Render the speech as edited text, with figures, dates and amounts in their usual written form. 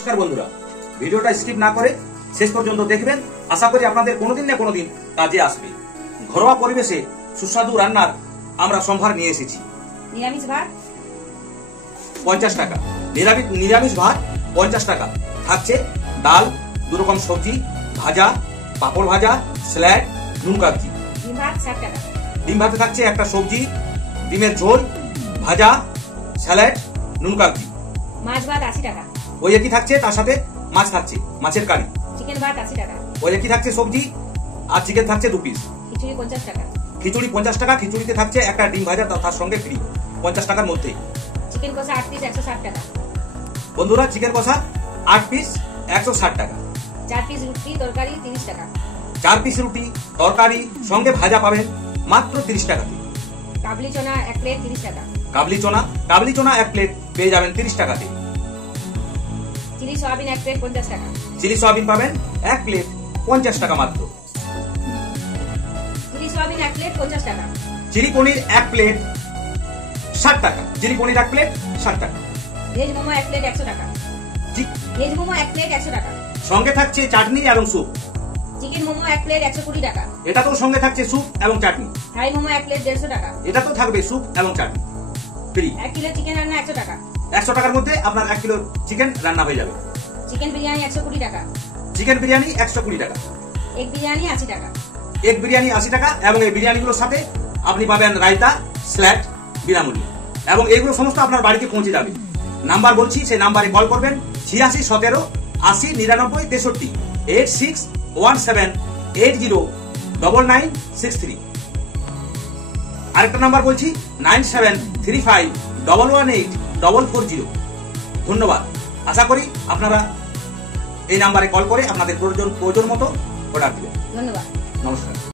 নমস্কার বন্ধুরা, ভিডিওটা স্কিপ না করে শেষ পর্যন্ত দেখবেন। আশা করি আপনাদের কোনোদিন না কোনোদিন কাজে আসবে। ঘরোয়া পরিবেশে সুস্বাদু রান্নার আমরা সম্ভার নিয়ে এসেছি। নিরামিষ ভাত 50 টাকা, নিরামিষ ভাত 50 টাকা। থাকছে ডাল, 2 রকম সবজি, ভাজা, পাপড় ভাজা, স্যালাড, নুন কাগজি। ডিম ভাত 60 টাকা। ডিম ভাতে থাকছে একটা সবজি, ডিমের ঝোল, ভাজা, স্যালাড, নুন কাগজি। মাছ ভাত 80 টাকা। ওই একই থাকছে, তার সাথে মাছ থাকছে, মাছের কারি। চিকেন ভাত 80 টাকা। ওই একই থাকছে সবজি, আর চিকেন থাকছে 2 পিস। খিচুড়ি 50 টাকা। খিচুড়ি 50 টাকা। খিচুড়িতে থাকছে একটা ডিম ভাজা, তার সঙ্গে ফ্রি, 50 টাকার মধ্যে। চিকেন কষা 8 পিস 160 টাকা। বন্ধুরা, চিকেন কষা 8 পিস 160 টাকা। 4 পিস রুটি তরকারি 30 টাকা। 4 পিস রুটি তরকারি সঙ্গে ভাজা পাবেন মাত্র 30 টাকাতে। কাবলি চনা 1 প্লেট 30 টাকা। কাবলি চনা 1 প্লেট পেয়ে যাবেন 30 টাকাতে। চিলি সয়াবিন 1 প্লেট 50 টাকা। চিলি সয়াবিন পাবেন 1 প্লেট 50 টাকা মাত্র। চিলি সয়াবিন 1 প্লেট 50 টাকা। চিলি পনির 1 প্লেট 60 টাকা। চিলি পনির 1 প্লেট 60 টাকা। ভেজ মোমো 1 প্লেট 100 টাকা। ভেজ মোমো 1 প্লেট 100 টাকা। সঙ্গে থাকছে চাটনি এবং স্যুপ। চিকেন মোমো 1 প্লেট 120 টাকা। এটা তো সঙ্গে থাকছে স্যুপ এবং চাটনি। থাই মোমো 1 প্লেট 150 টাকা। এটা তো থাকবে স্যুপ এবং চাটনি ফ্রি। 1 কিলো চিকেন রান্না 100 টাকা। 100 টাকার মধ্যে আপনার 1 কিলো চিকেন রান্না হয়ে যাবে। চিকেন বিরিয়ানি 120 টাকা। চিকেন বিরিয়ানি 120 টাকা। এগ বিরিয়ানি 80 টাকা। এগ বিরিয়ানি 80 টাকা, এবং এই বিরিয়ানিগুলোর সাথে আপনি পাবেন রায়তা, স্যালাড বিনামূল্যে, এবং এইগুলো সমস্ত আপনার বাড়িতে পৌঁছে যাবে। নাম্বার বলছি, সেই নাম্বারে কল করবেন 86 17 80 99 63 8617809963। আরেকটা নাম্বার বলছি 9735118440। ধন্যবাদ। আশা করি আপনারা এই নাম্বারে কল করে আপনাদের প্রয়োজন মতো অর্ডার দিবেন। ধন্যবাদ। নমস্কার।